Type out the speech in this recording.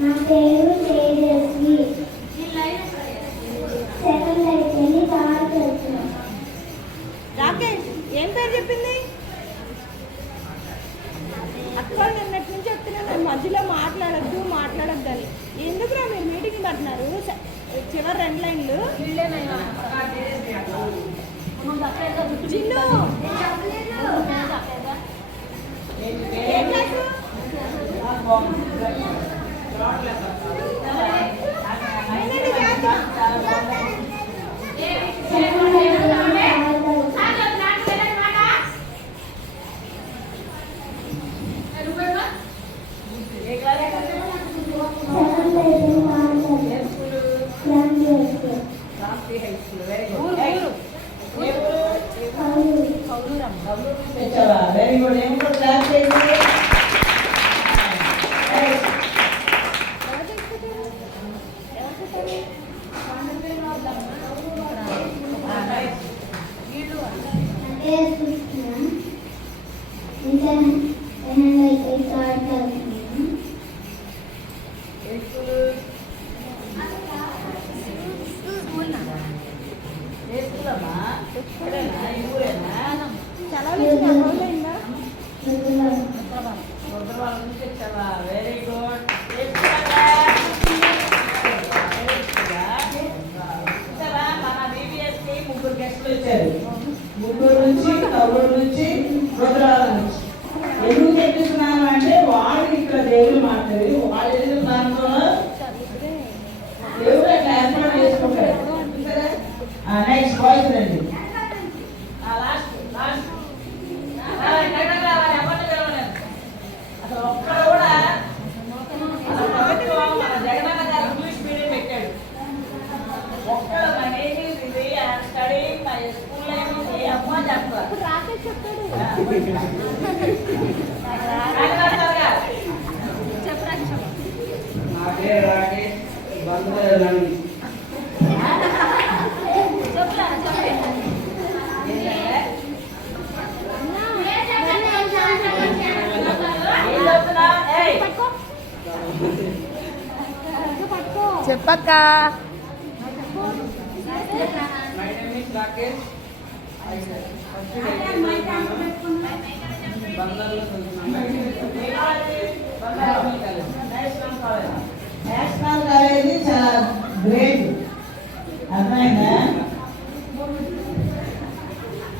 నా పేరు తేజస్వి. సెకండ్ అయిపోయింది, థర్డ్ చదువుతున్నా. రాకేష్ ఏం పేరు చెప్పింది? అక్క నిన్నటి నుంచి చెప్తున్నాను మధ్యలో మాట్లాడద్దు అని. ఎందుకురా మీరు మీటింగ్ పడుతున్నారు? చివరి 2 లైన్లు చిన్ను ఏ క్లాసు? Very good. ఏం కూడా క్లాస్ చేయండి. Very good. మన బీబీఎస్ కి 3 గెస్టులు వచ్చారు. గుంటూరు నుంచి, కర్నూలు నుంచి, రుద్రవరం నుంచి. ఎందుకు చెప్పిస్తున్నాను అంటే వాళ్ళు ఇక్కడ దేవుడు మాట్లాడి వాళ్ళు ఎదురు దాంట్లో దేవుడు అట్లా ఏర్పాటు చేసుకుంటారు. నెక్స్ట్ వాయిస్ రండి. లాస్ట్ అసలు ఒక్కడు కూడా మన జగనన్న గారు ఇంగ్లీష్ మీడియం పెట్టాడు. ఒక్కడు మై నేమ్ ఈజ్ ఇది study my school name is a అమ్మ చెప్తారు. రాకేష్ చెప్తాడు. నా పేరు రాకేష్. బంధువులు చెప్పక్క. My name is Rakesh. National college చాలా గ్రేట్. అర్థమైందా?